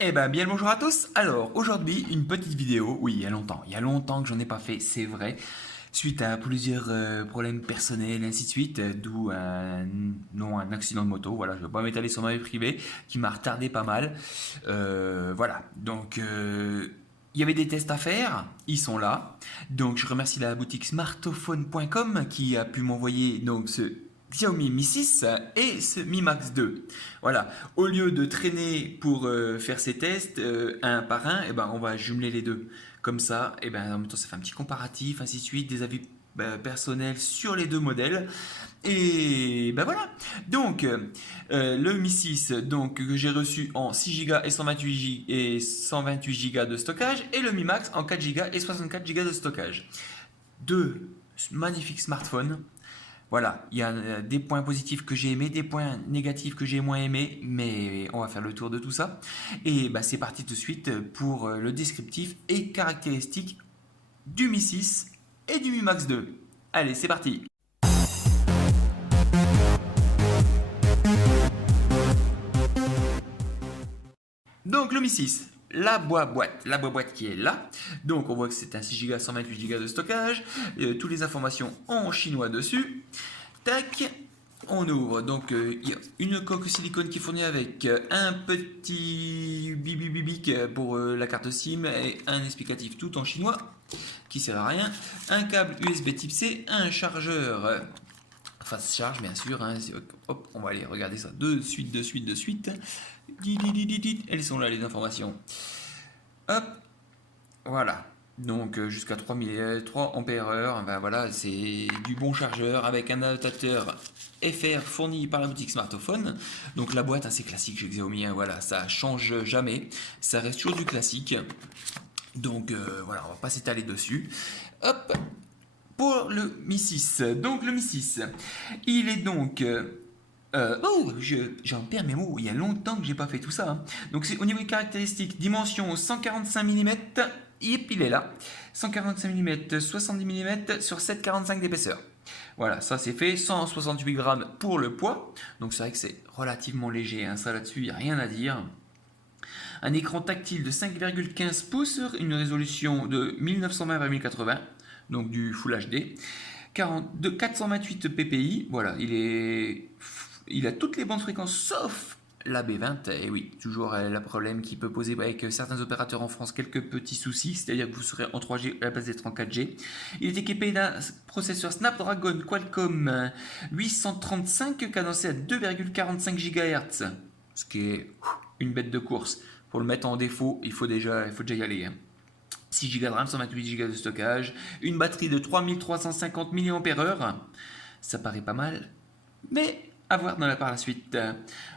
Eh ben, bien le bonjour à tous. Alors, aujourd'hui, une petite vidéo. Oui, il y a longtemps que j'en ai pas fait, c'est vrai. Suite à plusieurs problèmes personnels et ainsi de suite, d'où un accident de moto. Voilà, je ne vais pas m'étaler sur ma vie privée, qui m'a retardé pas mal. Voilà, donc il y avait des tests à faire, ils sont là. Donc je remercie la boutique smartophone.com qui a pu m'envoyer donc ce Xiaomi Mi 6 et ce Mi Max 2. Voilà, au lieu de traîner pour faire ces tests un par un, eh ben, on va jumeler les deux. Comme ça, eh ben, en même temps, ça fait un petit comparatif, ainsi de suite, des avis personnels sur les deux modèles. Et ben voilà. Donc, le Mi 6 donc, que j'ai reçu en 6 Go et 128 Go de stockage, et le Mi Max en 4 Go et 64 Go de stockage. Deux magnifiques smartphones. Voilà, il y a des points positifs que j'ai aimés, des points négatifs que j'ai moins aimés, mais on va faire le tour de tout ça. Et bah, c'est parti tout de suite pour le descriptif et caractéristiques du Mi 6 et du Mi Max 2. Allez, c'est parti. Donc le Mi 6, la boîte qui est là. Donc on voit que c'est un 6 Go 128 Go de stockage, toutes les informations en chinois dessus. Tac, on ouvre. Donc il y a une coque silicone qui est fournie avec un petit bibi bibic pour la carte SIM et un explicatif tout en chinois qui sert à rien. Un câble USB Type C, un chargeur fast charge bien sûr. Hein. Hop, on va aller regarder ça de suite, de suite, de suite. Elles sont là les informations. Hop, voilà. Donc jusqu'à 3 ampères heure, ben voilà, c'est du bon chargeur avec un adaptateur FR fourni par la boutique smartphone. Donc la boîte assez classique chez Xiaomi, hein, voilà, ça change jamais, ça reste toujours du classique. Donc voilà, on va pas s'étaler dessus. Hop, pour le Mi 6. Donc le Mi 6, il est donc j'en perds mes mots, il y a longtemps que j'ai pas fait tout ça. Hein. Donc c'est au niveau des caractéristiques, dimension 145 mm, yep, il est là. 145 mm, 70 mm sur 7,45 d'épaisseur. Voilà, ça c'est fait, 168 grammes pour le poids. Donc c'est vrai que c'est relativement léger, hein. Ça là-dessus, il n'y a rien à dire. Un écran tactile de 5,15 pouces, une résolution de 1920 x 1080, donc du Full HD. 428 ppi, voilà, il a toutes les bandes fréquences sauf la B20. Et oui, toujours le problème qui peut poser avec certains opérateurs en France quelques petits soucis, c'est-à-dire que vous serez en 3G à la place d'être en 4G. Il est équipé d'un processeur Snapdragon Qualcomm 835 cadencé à 2,45 GHz, ce qui est une bête de course. Pour le mettre en défaut, il faut déjà y aller. Hein. 6 Go de RAM, 128 Go de stockage, une batterie de 3350 mAh, ça paraît pas mal, mais à voir par la suite.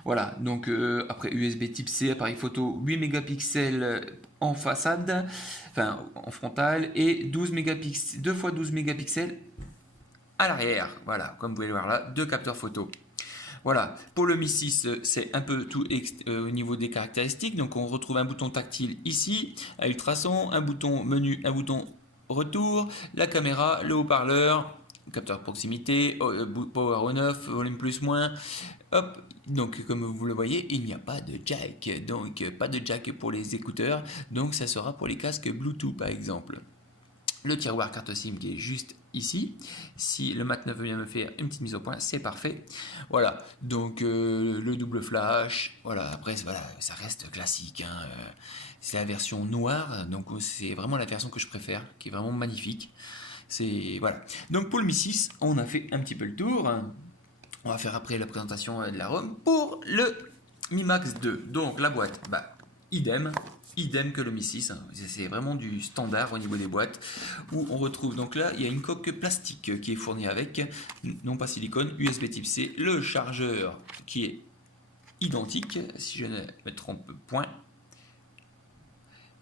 Voilà, donc après USB Type C, appareil photo 8 mégapixels en façade, enfin en frontal, et 12 mégapixels, 2 x 12 mégapixels à l'arrière. Voilà, comme vous pouvez le voir là, deux capteurs photo. Voilà, pour le Mi 6, c'est un peu tout au niveau des caractéristiques. Donc on retrouve un bouton tactile ici, à ultrason, un bouton menu, un bouton retour, la caméra, le haut-parleur, capteur de proximité, power on-off, volume plus moins. Hop, donc comme vous le voyez, il n'y a pas de jack. Donc pas de jack pour les écouteurs, donc ça sera pour les casques Bluetooth par exemple. Le tiroir carte SIM qui est juste ici. Si le Mat 9 vient me faire une petite mise au point, c'est parfait. Voilà, donc le double flash. Voilà, après voilà, ça reste classique. Hein. C'est la version noire, donc c'est vraiment la version que je préfère, qui est vraiment magnifique. C'est voilà. Donc pour le Mi 6, on a fait un petit peu le tour. On va faire après la présentation de la ROM pour le Mi Max 2. Donc la boîte, bah, idem que le Mi 6. Hein. C'est vraiment du standard au niveau des boîtes. Où on retrouve, donc là, il y a une coque plastique qui est fournie avec, non pas silicone, USB Type C, le chargeur qui est identique, si je ne me trompe point.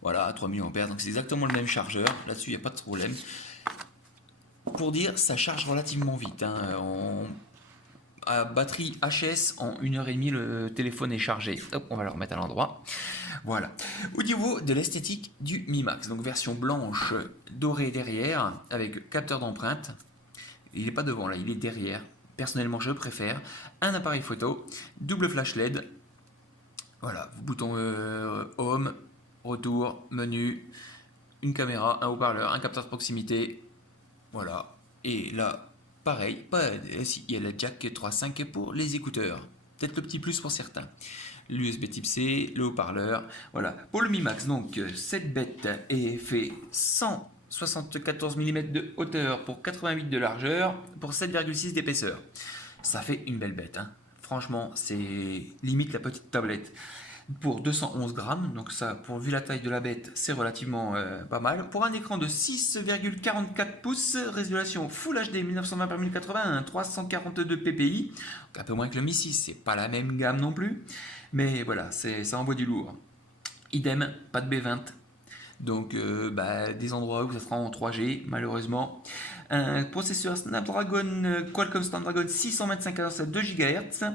Voilà, 3000 mAh, donc c'est exactement le même chargeur. Là-dessus, il n'y a pas de problème. Pour dire, ça charge relativement vite. Hein. À batterie HS, en 1h30, le téléphone est chargé. Hop, on va le remettre à l'endroit. Voilà. Au niveau de l'esthétique du Mi Max, donc version blanche dorée derrière, avec capteur d'empreinte. Il n'est pas devant là, il est derrière. Personnellement, je préfère. Un appareil photo, double flash LED. Voilà, bouton Home, retour, menu, une caméra, un haut-parleur, un capteur de proximité. Voilà. Et là, pareil, il y a la jack 3.5 pour les écouteurs. Peut-être le petit plus pour certains. L'USB type C, le haut-parleur. Voilà. Pour le Mi Max, donc, cette bête est fait 174 mm de hauteur pour 88 de largeur pour 7,6 d'épaisseur. Ça fait une belle bête, hein. Franchement, c'est limite la petite tablette. Pour 211 grammes, donc ça, vu la taille de la bête, c'est relativement pas mal. Pour un écran de 6,44 pouces, résolution Full HD 1920 par 1080, 342 ppi, donc un peu moins que le Mi 6, c'est pas la même gamme non plus, mais voilà, ça envoie du lourd. Idem, pas de B20, donc des endroits où ça sera en 3G, malheureusement. Un processeur Snapdragon Qualcomm Snapdragon 625 Hz à 2 GHz.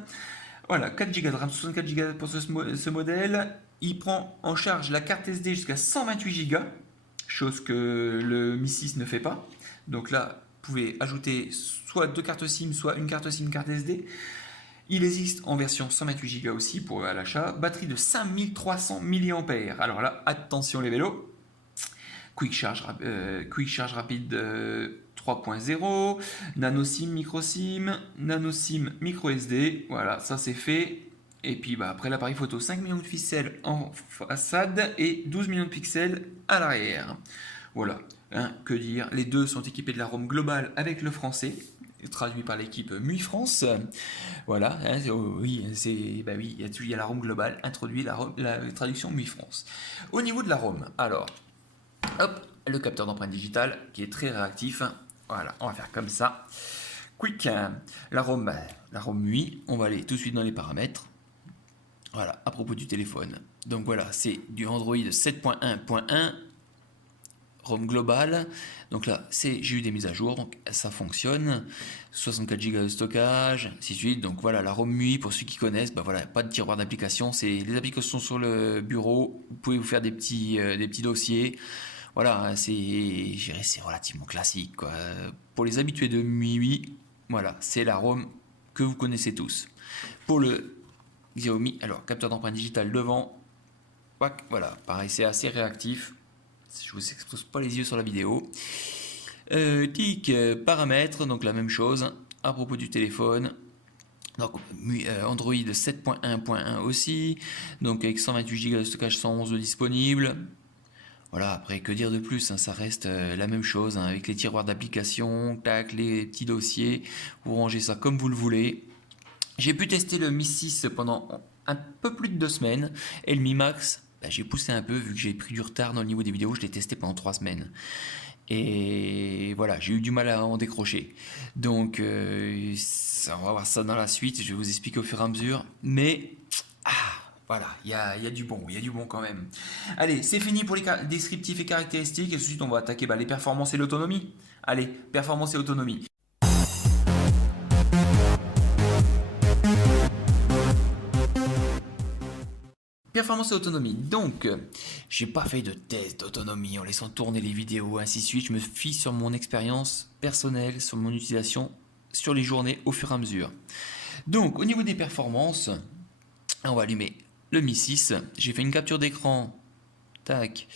Voilà, 4 Go de RAM, 64 Go pour ce modèle. Il prend en charge la carte SD jusqu'à 128 Go, chose que le Mi 6 ne fait pas. Donc là, vous pouvez ajouter soit deux cartes SIM, soit une carte SIM, carte SD. Il existe en version 128 Go aussi pour à l'achat. Batterie de 5300 mAh. Alors là, attention les vélos. Quick Charge rapide 3.0, nano SIM, micro SIM, nano SIM, micro SD. Voilà, ça c'est fait. Et puis après l'appareil photo, 5 millions de pixels en façade et 12 millions de pixels à l'arrière. Voilà, hein, que dire. Les deux sont équipés de la ROM globale avec le français, traduit par l'équipe MUI France. Voilà, hein, oui, il y a la ROM globale, introduit la traduction MUI France. Au niveau de la ROM, alors, hop, le capteur d'empreinte digitale qui est très réactif. Voilà, on va faire comme ça. Quick, la ROM MUI, on va aller tout de suite dans les paramètres. Voilà, à propos du téléphone. Donc voilà, c'est du Android 7.1.1, ROM global. Donc là, j'ai eu des mises à jour, donc ça fonctionne. 64 Go de stockage, ainsi de suite. Donc voilà, la ROM MUI, pour ceux qui connaissent, voilà, pas de tiroir d'application. C'est les applications sur le bureau. Vous pouvez vous faire des petits dossiers. Voilà, c'est relativement classique, quoi. Pour les habitués de MIUI, voilà, c'est la ROM que vous connaissez tous. Pour le Xiaomi, alors capteur d'empreinte digitale devant, voilà, pareil, c'est assez réactif. Je vous expose pas les yeux sur la vidéo. Paramètres, donc la même chose. À propos du téléphone, donc Android 7.1.1 aussi, donc avec 128 Go de stockage, 111 disponible. Voilà, après, que dire de plus, hein, ça reste la même chose, hein, avec les tiroirs d'application, tac, les petits dossiers, vous rangez ça comme vous le voulez. J'ai pu tester le Mi 6 pendant un peu plus de 2 semaines, et le Mi Max, j'ai poussé un peu, vu que j'ai pris du retard dans le niveau des vidéos, je l'ai testé pendant 3 semaines. Et voilà, j'ai eu du mal à en décrocher. Donc, on va voir ça dans la suite, je vais vous expliquer au fur et à mesure, mais... voilà, il y a du bon, quand même. Allez, c'est fini pour les descriptifs et caractéristiques. Et ensuite, on va attaquer les performances et l'autonomie. Allez, performance et autonomie. Performance et autonomie. Donc, j'ai pas fait de test d'autonomie en laissant tourner les vidéos, ainsi de suite. Je me fie sur mon expérience personnelle, sur mon utilisation, sur les journées au fur et à mesure. Donc, au niveau des performances, on va allumer le Mi 6, j'ai fait une capture d'écran, tac,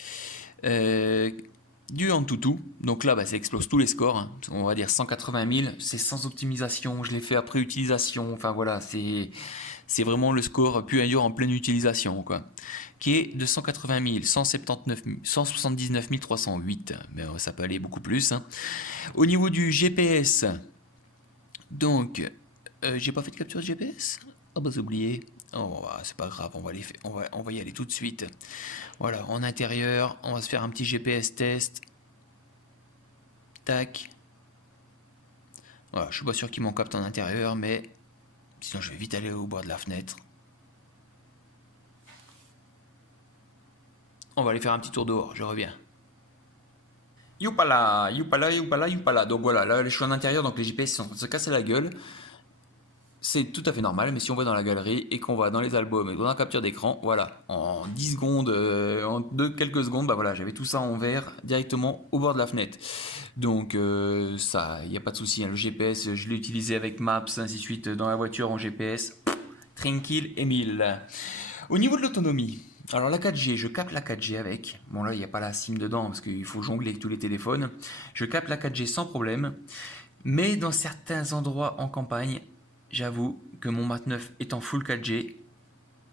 du Antutu, donc là ça explose tous les scores, hein. On va dire 180 000, c'est sans optimisation, je l'ai fait après utilisation, enfin voilà, c'est vraiment le score pur et dur en pleine utilisation, quoi, qui est de 180 000, 179 308, mais ça peut aller beaucoup plus, hein. Au niveau du GPS, donc, j'ai pas fait de capture de GPS, j'ai oublié. Oh, c'est pas grave, on va y aller tout de suite. Voilà, en intérieur, on va se faire un petit GPS test. Tac. Voilà, je suis pas sûr qu'il m'en capte en intérieur, mais sinon je vais vite aller au bord de la fenêtre. On va aller faire un petit tour dehors, je reviens. Youpala, youpala, youpala, youpala. Donc voilà, là je suis en intérieur, donc les GPS sont en train de se casser la gueule. C'est tout à fait normal, mais si on va dans la galerie et qu'on va dans les albums et dans la capture d'écran, voilà, en 10 secondes, quelques secondes, voilà, j'avais tout ça en vert directement au bord de la fenêtre. Donc ça, il n'y a pas de souci, hein, le GPS, je l'ai utilisé avec Maps, ainsi de suite, dans la voiture en GPS, tranquille et mille. Au niveau de l'autonomie, alors la 4G, je capte la 4G avec. Bon là, il n'y a pas la SIM dedans parce qu'il faut jongler avec tous les téléphones. Je capte la 4G sans problème. Mais dans certains endroits en campagne, j'avoue que mon Mat 9 est en full 4G.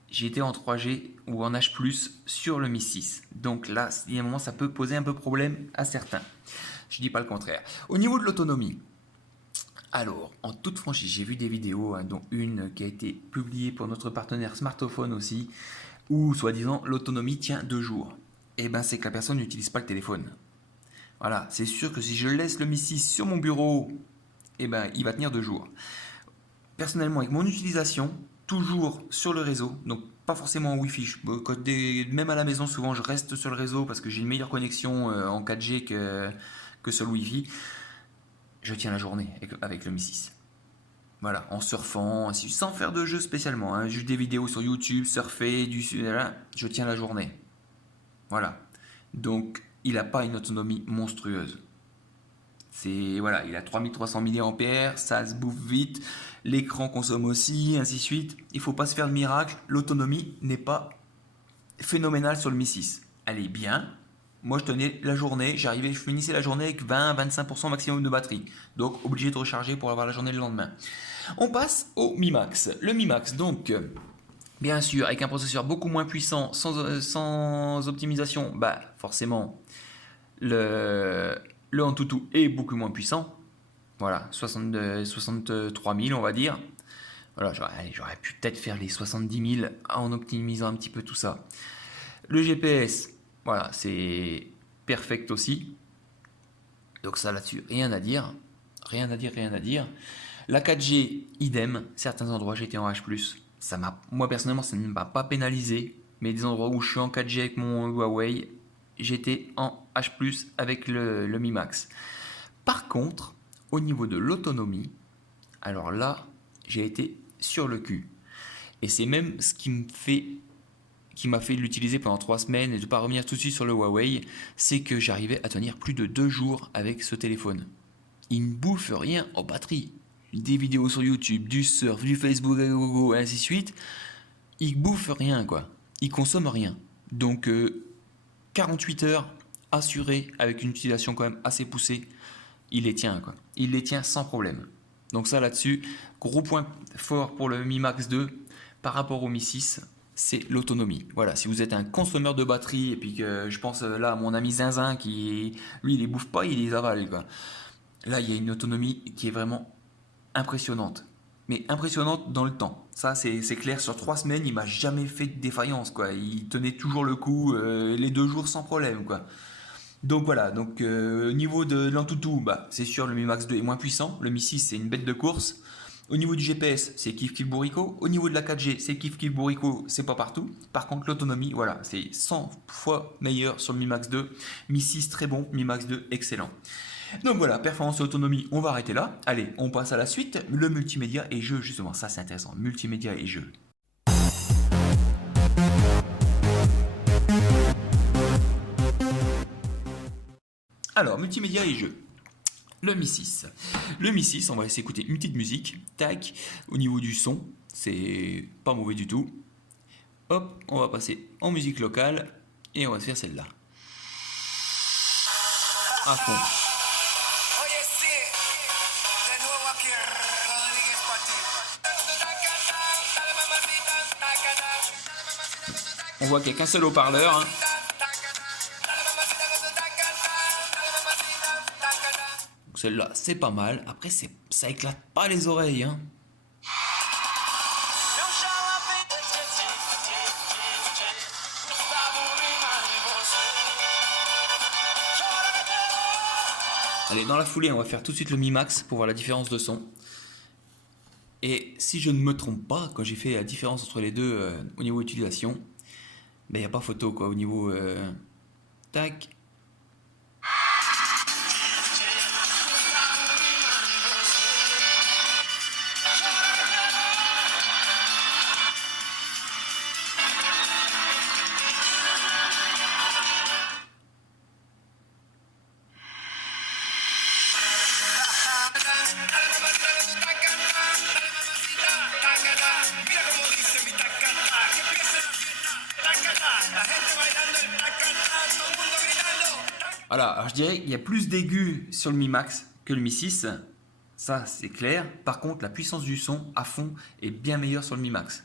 J'ai été en 3G ou en H+, sur le Mi 6. Donc là, il y a un moment, ça peut poser un peu problème à certains. Je dis pas le contraire. Au niveau de l'autonomie, alors, en toute franchise, j'ai vu des vidéos, hein, dont une qui a été publiée pour notre partenaire Smartphone aussi, où soi-disant l'autonomie tient 2 jours. Et ben c'est que la personne n'utilise pas le téléphone. Voilà, c'est sûr que si je laisse le Mi 6 sur mon bureau, et ben il va tenir 2 jours. Personnellement, avec mon utilisation, toujours sur le réseau, donc pas forcément en Wi-Fi. Même à la maison, souvent je reste sur le réseau parce que j'ai une meilleure connexion en 4G que sur le Wi-Fi. Je tiens la journée avec le Mi 6. Voilà, en surfant, sans faire de jeu spécialement, hein, juste des vidéos sur YouTube, surfer, je tiens la journée. Voilà. Donc, il n'a pas une autonomie monstrueuse. Voilà, il a 3300 mAh, ça se bouffe vite, l'écran consomme aussi, ainsi de suite. Il ne faut pas se faire de miracle, l'autonomie n'est pas phénoménale sur le Mi 6. Elle est bien. Moi, je tenais la journée, je finissais la journée avec 20-25% maximum de batterie. Donc, obligé de recharger pour avoir la journée le lendemain. On passe au Mi Max. Le Mi Max, donc, bien sûr, avec un processeur beaucoup moins puissant, sans optimisation, bah forcément, le Antutu est beaucoup moins puissant. Voilà, 63 000 on va dire. Voilà, j'aurais pu peut-être faire les 70 000 en optimisant un petit peu tout ça. Le GPS, voilà, c'est perfect aussi. Donc ça là-dessus, rien à dire. Rien à dire, rien à dire. La 4G, idem. Certains endroits, j'étais en H+. Moi, personnellement, ça ne m'a pas pénalisé. Mais des endroits où je suis en 4G avec mon Huawei, j'étais en H+, avec le Mi Max. Par contre, au niveau de l'autonomie, alors là, j'ai été sur le cul. Et c'est même ce qui m'a fait l'utiliser pendant 3 semaines et de ne pas revenir tout de suite sur le Huawei, c'est que j'arrivais à tenir plus de 2 jours avec ce téléphone. Il ne bouffe rien en batterie. Des vidéos sur YouTube, du surf, du Facebook, et ainsi de suite. Il bouffe rien, quoi. Il consomme rien. Donc, 48 heures assurées avec une utilisation quand même assez poussée, il les tient, quoi. Il les tient sans problème. Donc ça là-dessus, gros point fort pour le Mi Max 2 par rapport au Mi 6, c'est l'autonomie. Voilà, si vous êtes un consommeur de batterie, et puis que je pense là à mon ami Zinzin qui, lui, il les bouffe pas, il les avale, quoi. Là, il y a une autonomie qui est vraiment impressionnante. Mais impressionnante dans le temps. Ça, c'est clair. Sur 3 semaines, il m'a jamais fait de défaillance, quoi. Il tenait toujours le coup, les 2 jours sans problème, quoi. Donc voilà, donc au niveau de l'Antutu, bah, c'est sûr le Mi Max 2 est moins puissant, le Mi 6 c'est une bête de course. Au niveau du GPS, c'est kiff kiff bourrico. Au niveau de la 4G, c'est kiff kiff bourrico, c'est pas partout. Par contre, l'autonomie, voilà, c'est 100 fois meilleur sur le Mi Max 2. Mi 6 très bon, Mi Max 2 excellent. Donc voilà, performance et autonomie, on va arrêter là. Allez, on passe à la suite, le multimédia et jeu, justement, ça c'est intéressant, multimédia et jeu. Alors, multimédia et jeux. Le Mi 6. Le Mi 6, on va laisser écouter une petite musique. Tac. Au niveau du son, c'est pas mauvais du tout. Hop, on va passer en musique locale et on va se faire celle-là. À fond. On voit qu'il n'y a qu'un seul haut-parleur. Hein. Celle-là, c'est pas mal. Après, ça éclate pas les oreilles. Hein. Allez, dans la foulée, on va faire tout de suite le Mi Max pour voir la différence de son. Et si je ne me trompe pas, quand j'ai fait la différence entre les deux au niveau utilisation, ben il n'y a pas photo quoi au niveau tac. Voilà, alors je dirais qu'il y a plus d'aigus sur le Mi Max que le Mi 6. Ça, c'est clair. Par contre, la puissance du son à fond est bien meilleure sur le Mi Max.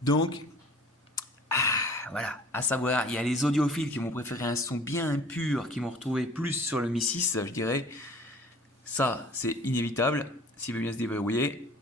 Donc, voilà, à savoir, il y a les audiophiles qui vont préférer un son bien pur, qui vont retrouver plus sur le Mi 6, je dirais. Ça, c'est inévitable, s'il veut bien se débrouiller.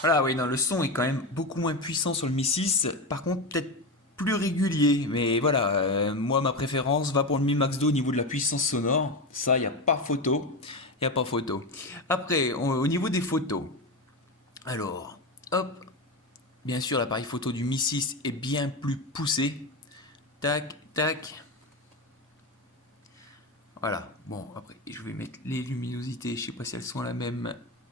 Voilà, oui, non, le son est quand même beaucoup moins puissant sur le Mi 6. Par contre, peut-être plus régulier. Mais voilà, moi, ma préférence va pour le Mi Max 2 au niveau de la puissance sonore. Ça, il n'y a pas photo. Il n'y a pas photo. Après, au niveau des photos. Alors, hop. Bien sûr, l'appareil photo du Mi 6 est bien plus poussé. Tac, tac. Voilà. Bon, après, je vais mettre les luminosités. Je ne sais pas si elles sont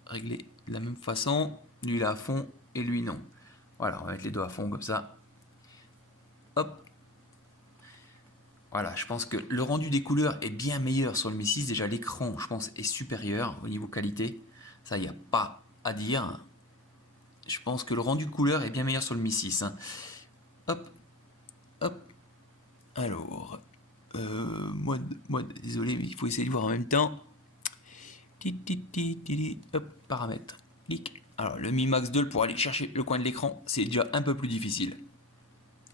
réglées de la même façon. Lui, il est à fond et lui, non. Voilà, on va mettre les deux à fond comme ça. Hop. Voilà, je pense que le rendu des couleurs est bien meilleur sur le Mi 6. Déjà, l'écran, je pense, est supérieur au niveau qualité. Ça, il n'y a pas à dire. Je pense que le rendu de couleur est bien meilleur sur le Mi 6. Hein. Hop. Hop. Alors, désolé, mais il faut essayer de voir en même temps. Hop, paramètres. Clic. Alors, le Mi Max 2, pour aller chercher le coin de l'écran, c'est déjà un peu plus difficile.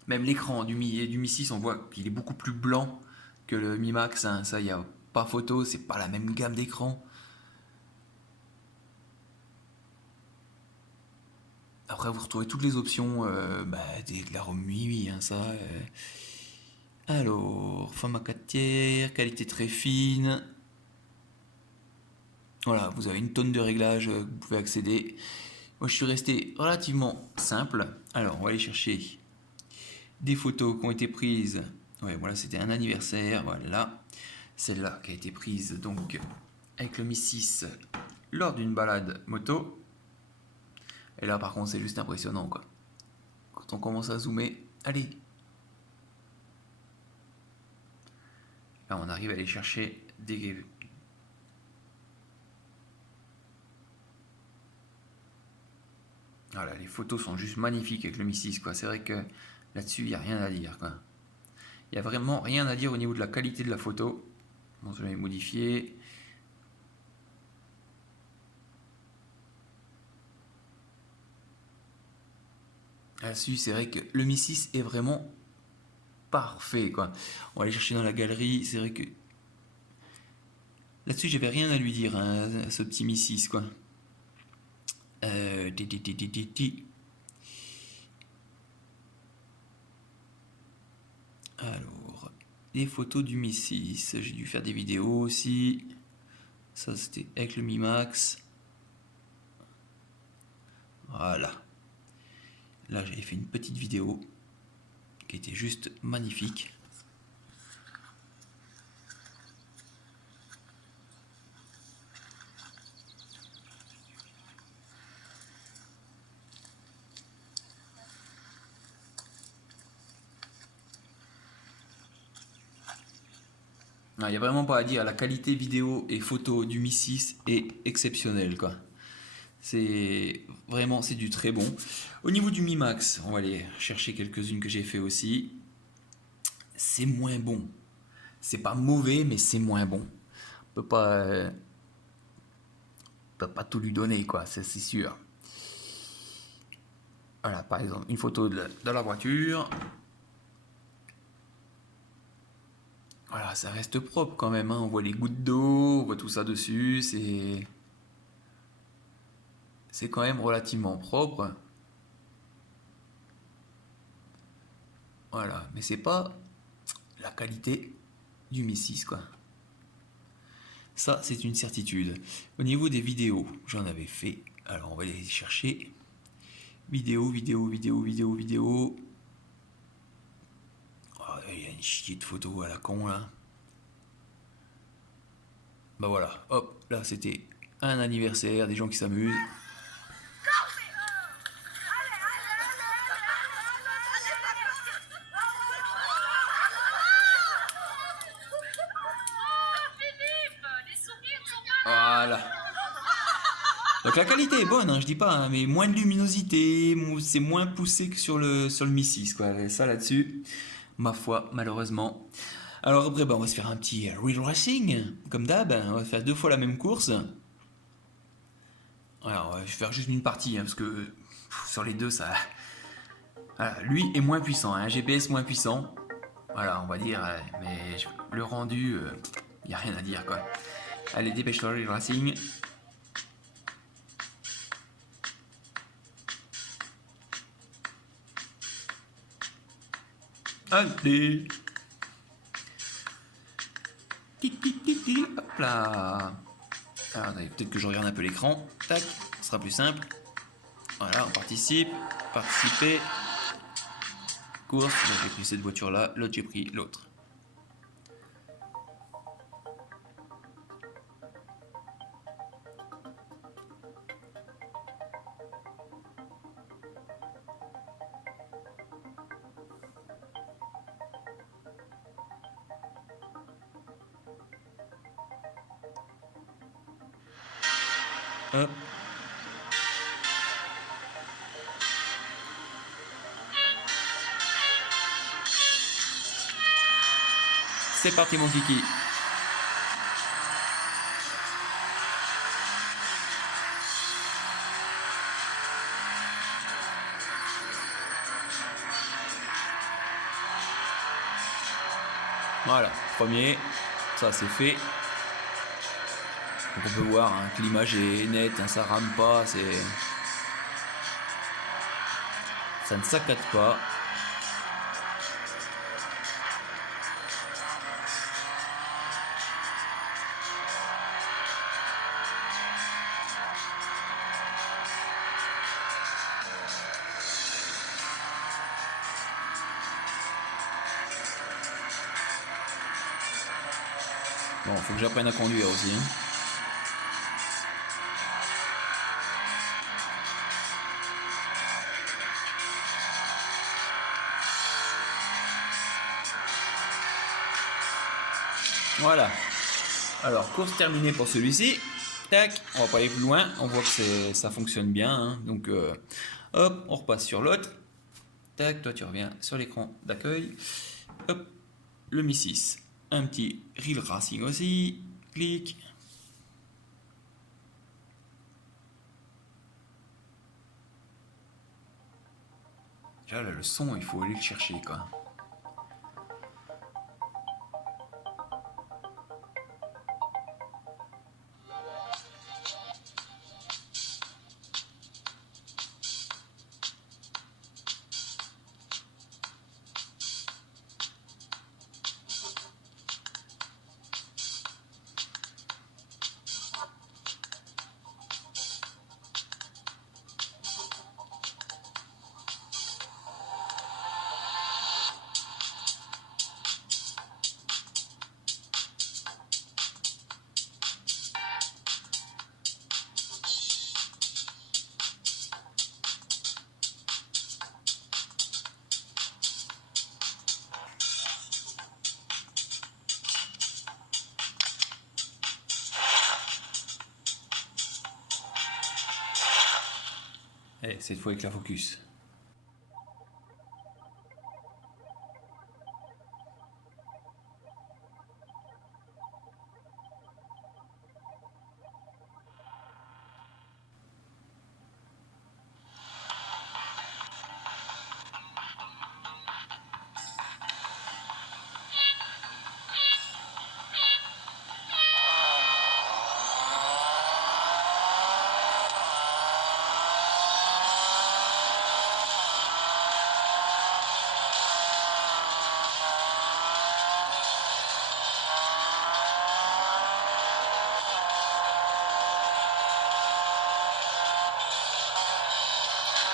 Même l'écran du Mi 6, on voit qu'il est beaucoup plus blanc que le Mi Max. Hein. Ça, il n'y a pas photo, c'est pas la même gamme d'écran. Après, vous retrouvez toutes les options de la ROM MIUI, hein, ça. Alors, format 4 tiers, qualité très fine. Voilà, vous avez une tonne de réglages, vous pouvez accéder. Moi, je suis resté relativement simple. Alors, on va aller chercher des photos qui ont été prises. Ouais, voilà, c'était un anniversaire, voilà. Celle-là qui a été prise donc avec le Mi 6 lors d'une balade moto. Et là, par contre, c'est juste impressionnant, quoi. Quand on commence à zoomer, allez. Là, on arrive à aller chercher des... Voilà, les photos sont juste magnifiques avec le Mi 6, quoi. C'est vrai que là-dessus, il n'y a rien à dire, quoi. Il n'y a vraiment rien à dire au niveau de la qualité de la photo. Bon, je vais modifier. Là-dessus, c'est vrai que le Mi 6 est vraiment parfait, quoi. On va aller chercher dans la galerie. C'est vrai que là-dessus, j'avais rien à lui dire, hein, à ce petit Mi 6, quoi. Alors, les photos du Mi 6. J'ai dû faire des vidéos aussi. Ça, c'était avec le Mi Max. Voilà. Là, j'avais fait une petite vidéo qui était juste magnifique. Il n'y a vraiment pas à dire, la qualité vidéo et photo du Mi 6 est exceptionnelle, quoi. C'est vraiment, c'est du très bon. Au niveau du Mi Max, on va aller chercher quelques-unes que j'ai fait aussi. C'est moins bon. C'est pas mauvais, mais c'est moins bon. On peut pas tout lui donner, quoi, c'est sûr. Voilà, par exemple, une photo de la voiture. Voilà, ça reste propre quand même, hein. On voit les gouttes d'eau, on voit tout ça dessus, c'est quand même relativement propre. Voilà, mais c'est pas la qualité du Mi 6, quoi. Ça, c'est une certitude. Au niveau des vidéos, j'en avais fait. Alors, on va aller chercher. Vidéo, vidéo, vidéo, vidéo, vidéo. Oh, il y a une chier de photos à la con là. Bah voilà, hop, là c'était un anniversaire, des gens qui s'amusent. Voilà. Donc la qualité est bonne, hein, je dis pas, hein, mais moins de luminosité, c'est moins poussé que sur le Mi 6, quoi. Ça là-dessus, ma foi, malheureusement. Alors après, bah, on va se faire un petit real racing, comme d'hab. On va faire 2 fois la même course. Alors, je vais faire juste une partie, hein, parce que sur les deux, ça. Voilà, lui est moins puissant, un GPS moins puissant. Voilà, on va dire, mais le rendu, il n'y a rien à dire, quoi. Allez, dépêche-toi, real racing. Allez. Hop là. Alors, attendez, peut-être que je regarde un peu l'écran. Tac, ce sera plus simple. Voilà, on participe. Participer. Course. Là, j'ai pris cette voiture-là. L'autre, j'ai pris l'autre. Hop. C'est parti, mon kiki. Voilà, premier, ça c'est fait. Donc on peut voir hein, que l'image est nette, hein, ça rame pas, ça ne saccade pas. Bon, faut que j'apprenne à conduire aussi. Hein. Voilà. Alors, course terminée pour celui-ci. Tac, on va pas aller plus loin. On voit que ça fonctionne bien. Hein. Donc, hop, on repasse sur l'autre. Tac, toi tu reviens sur l'écran d'accueil. Hop, le Mi 6. Un petit Real Racing aussi. Clic. Déjà là, le son, il faut aller le chercher quoi. Allez, cette fois avec la focus.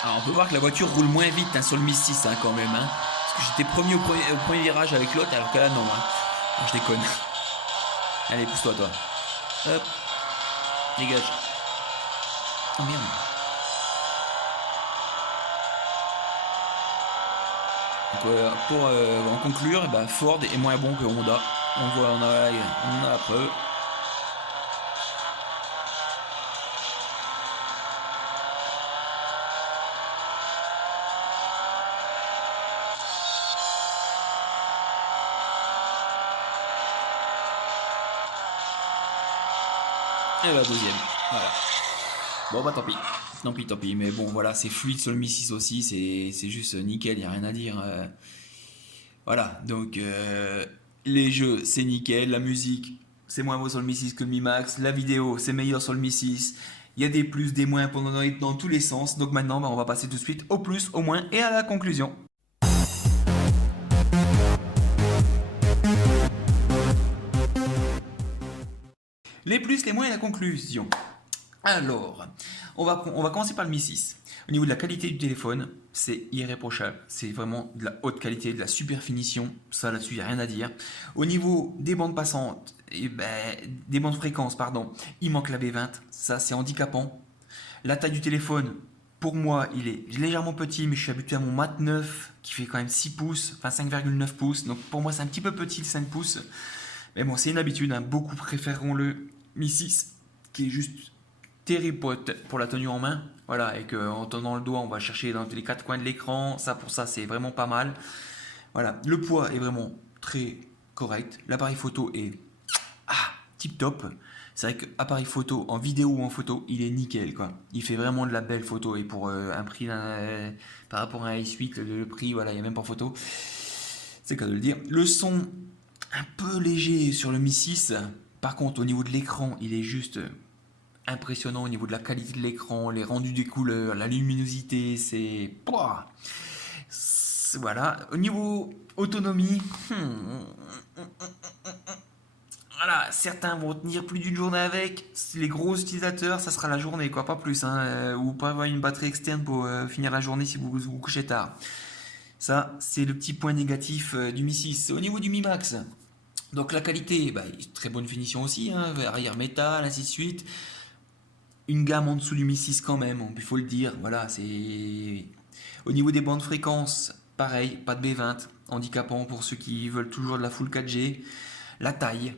Alors, on peut voir que la voiture roule moins vite hein, sur le Mi 6 hein, quand même. Hein, parce que j'étais premier au premier virage avec l'autre, alors que là, non. Hein. Alors, je déconne. Allez, pousse-toi, toi. Hop. Dégage. Oh merde. Donc, pour en conclure, eh ben, Ford est moins bon que Honda. On a la preuve. Et la deuxième. Voilà. Bon bah tant pis. Tant pis. Mais bon voilà, c'est fluide sur le Mi 6 aussi. C'est juste nickel, il n'y a rien à dire. Voilà. Donc les jeux, c'est nickel. La musique, c'est moins beau sur le Mi 6 que le Mi Max. La vidéo, c'est meilleur sur le Mi 6. Il y a des plus, des moins dans tous les sens. Donc maintenant, bah, on va passer tout de suite au plus, au moins et à la conclusion. Les plus, les moins et la conclusion. Alors, on va commencer par le Mi 6. Au niveau de la qualité du téléphone, c'est irréprochable. C'est vraiment de la haute qualité, de la super finition. Ça, là-dessus, il n'y a rien à dire. Au niveau des bandes passantes, des bandes fréquences, pardon, il manque la B20. Ça, c'est handicapant. La taille du téléphone, pour moi, il est légèrement petit, mais je suis habitué à mon Mat 9 qui fait quand même 6 pouces, enfin 5,9 pouces. Donc pour moi, c'est un petit peu petit le 5 pouces. Mais bon, c'est une habitude. Hein. Beaucoup préféreront le Mi 6 qui est juste terrible pour la tenue en main. Voilà, et qu'en tenant le doigt, on va chercher dans les quatre coins de l'écran. Ça, pour ça, c'est vraiment pas mal. Voilà, le poids est vraiment très correct. L'appareil photo est tip top. C'est vrai qu'appareil photo, en vidéo ou en photo, il est nickel quoi. Il fait vraiment de la belle photo et pour un prix par rapport à un S8, le prix, voilà, il n'y a même pas photo. C'est qu'à de le dire. Le son, un peu léger sur le Mi 6. Par contre, au niveau de l'écran, il est juste impressionnant au niveau de la qualité de l'écran, les rendus des couleurs, la luminosité, c'est... Voilà. Au niveau autonomie, voilà, certains vont tenir plus d'une journée avec. Les gros utilisateurs, ça sera la journée, quoi, pas plus. Hein, ou pas avoir une batterie externe pour finir la journée si vous couchez tard. Ça, c'est le petit point négatif du Mi 6. Au niveau du Mi Max, donc la qualité, très bonne finition aussi, hein, arrière métal, ainsi de suite. Une gamme en dessous du Mi 6 quand même, il faut le dire. Voilà, c'est... Au niveau des bandes fréquences, pareil, pas de B20, handicapant pour ceux qui veulent toujours de la full 4G. La taille,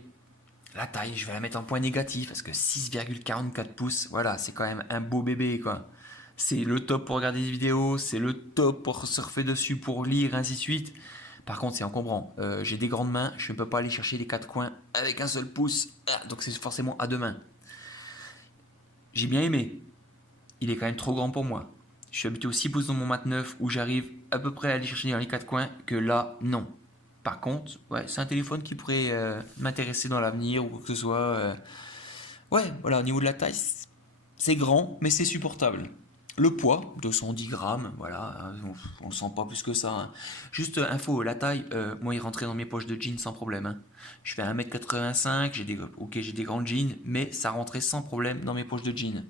je vais la mettre en point négatif parce que 6,44 pouces, voilà, c'est quand même un beau bébé quoi. C'est le top pour regarder des vidéos, c'est le top pour surfer dessus, pour lire, ainsi de suite. Par contre, c'est encombrant. J'ai des grandes mains, je ne peux pas aller chercher les quatre coins avec un seul pouce, donc c'est forcément à deux mains. J'ai bien aimé. Il est quand même trop grand pour moi. Je suis habitué aux 6 pouces dans mon Mat 9 où j'arrive à peu près à aller chercher dans les quatre coins, que là, non. Par contre, ouais, c'est un téléphone qui pourrait m'intéresser dans l'avenir ou quoi que ce soit. Ouais, voilà, au niveau de la taille, c'est grand, mais c'est supportable. Le poids, 210 grammes, voilà, on le sent pas plus que ça. Hein. Juste info, la taille, moi il rentrait dans mes poches de jeans sans problème. Hein. Je fais 1m85, j'ai des grands jeans, mais ça rentrait sans problème dans mes poches de jeans.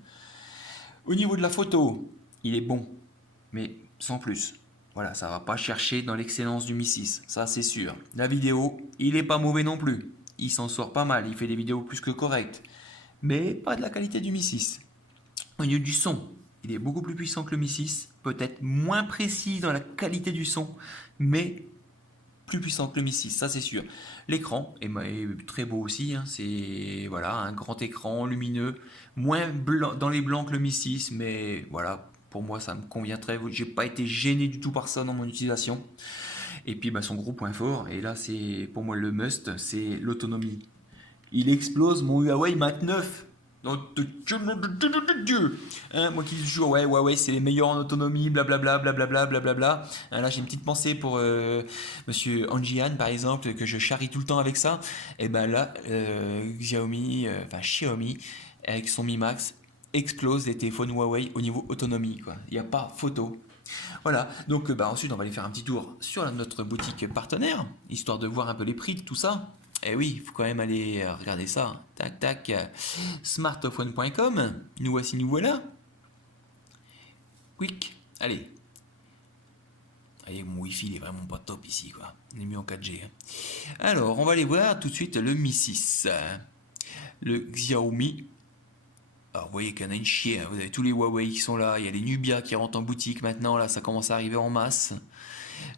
Au niveau de la photo, il est bon, mais sans plus. Voilà, ça va pas chercher dans l'excellence du Mi 6, ça c'est sûr. La vidéo, il est pas mauvais non plus. Il s'en sort pas mal, il fait des vidéos plus que correctes. Mais pas de la qualité du Mi 6. Au niveau du son, il est beaucoup plus puissant que le Mi 6, peut-être moins précis dans la qualité du son, mais plus puissant que le Mi 6, ça c'est sûr. L'écran est très beau aussi, hein, c'est voilà, un grand écran lumineux, moins blanc, dans les blancs que le Mi 6, mais voilà, pour moi ça me convient très bien. J'ai pas été gêné du tout par ça dans mon utilisation. Et puis son gros point fort, et là c'est pour moi le must, c'est l'autonomie. Il explose mon Huawei Mat 9. Dieu. Hein, moi qui dis toujours ouais c'est les meilleurs en autonomie, blablabla, blablabla, blablabla. Hein, là j'ai une petite pensée pour monsieur Anjian par exemple, que je charrie tout le temps avec ça. Et ben là, Xiaomi, avec son Mi Max, explose les téléphones Huawei au niveau autonomie, quoi. Il n'y a pas photo. Voilà, donc ensuite on va aller faire un petit tour sur notre boutique partenaire, histoire de voir un peu les prix de tout ça. Et oui, il faut quand même aller regarder ça. Tac, tac, smartphone.com. Nous voici, nous voilà. Quick, Allez. Allez, mon wifi il est vraiment pas top ici quoi. On est mis en 4G. Hein. Alors, on va aller voir tout de suite le Mi 6. Le Xiaomi. Alors, vous voyez qu'il y en a une chier. Hein. Vous avez tous les Huawei qui sont là. Il y a les Nubia qui rentrent en boutique maintenant. Là, ça commence à arriver en masse.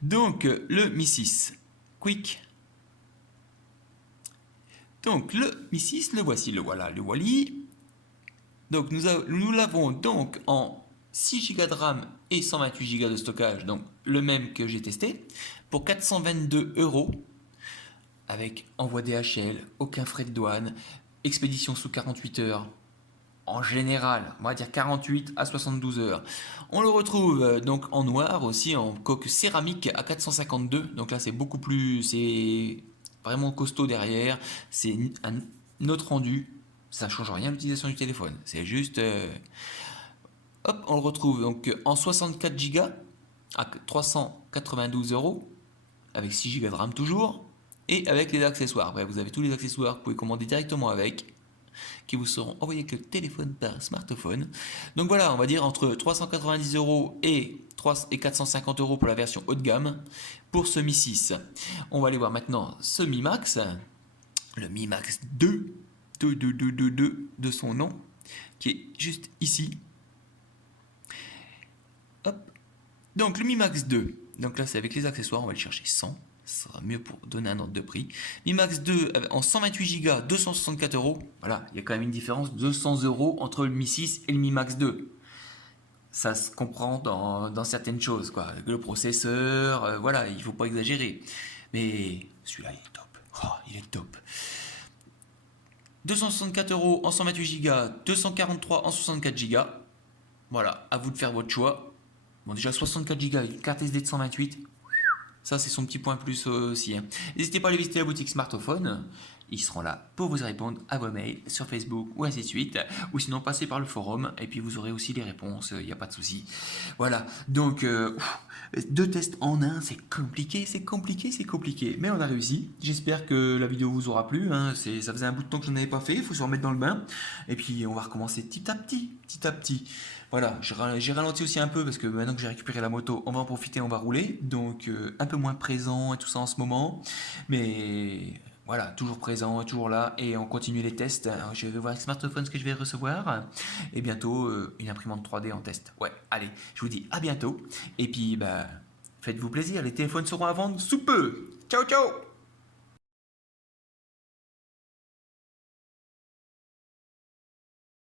Donc, le Mi 6. Quick. Donc, le Mi 6, le voici. Le voilà, le Wally. Donc, nous l'avons donc en 6 Go de RAM et 128 Go de stockage, donc le même que j'ai testé, pour 422 €, avec envoi DHL, aucun frais de douane, expédition sous 48 heures, en général, on va dire 48 à 72 heures. On le retrouve donc en noir aussi, en coque céramique à 452, donc là c'est beaucoup plus, c'est vraiment costaud derrière, c'est un autre rendu, ça change rien à l'utilisation du téléphone, c'est juste... Hop, on le retrouve donc en 64 Go à 392 €, avec 6 Go de RAM toujours, et avec les accessoires. Bref, vous avez tous les accessoires que vous pouvez commander directement avec, qui vous seront envoyés avec le téléphone par smartphone. Donc voilà, on va dire entre 390 € et 450 € pour la version haut de gamme pour ce Mi 6. On va aller voir maintenant ce Mi Max, le Mi Max 2 de son nom, qui est juste ici. Hop. Donc le Mi Max 2, donc là c'est avec les accessoires, on va le chercher 100, ça sera mieux pour donner un ordre de prix. Mi Max 2 en 128 Go, 264 €. Voilà, il y a quand même une différence de 200 € entre le Mi 6 et le Mi Max 2. Ça se comprend dans certaines choses, quoi. Le processeur, voilà, il ne faut pas exagérer. Mais celui-là, il est top. Oh, il est top. 264 € en 128 Go, 243 en 64 Go. Voilà, à vous de faire votre choix. Bon, déjà 64 Go avec une carte SD de 128. Ça, c'est son petit point plus aussi. Hein. N'hésitez pas à aller visiter la boutique smartphone. Ils seront là pour vous répondre à vos mails sur Facebook ou ainsi de suite. Ou sinon, passez par le forum et puis vous aurez aussi les réponses. Il n'y a pas de souci. Voilà. Donc, 2 tests en un, c'est compliqué, c'est compliqué, c'est compliqué. Mais on a réussi. J'espère que la vidéo vous aura plu. Hein. Ça faisait un bout de temps que je n'en avais pas fait. Il faut se remettre dans le bain. Et puis, on va recommencer petit à petit, petit à petit. Voilà, j'ai ralenti aussi un peu parce que maintenant que j'ai récupéré la moto, on va en profiter, on va rouler. Donc un peu moins présent et tout ça en ce moment. Mais voilà, toujours présent, toujours là. Et on continue les tests. Alors, je vais voir avec smartphone ce que je vais recevoir. Et bientôt, une imprimante 3D en test. Ouais, allez, je vous dis à bientôt. Et puis, bah, faites-vous plaisir, les téléphones seront à vendre sous peu. Ciao, ciao!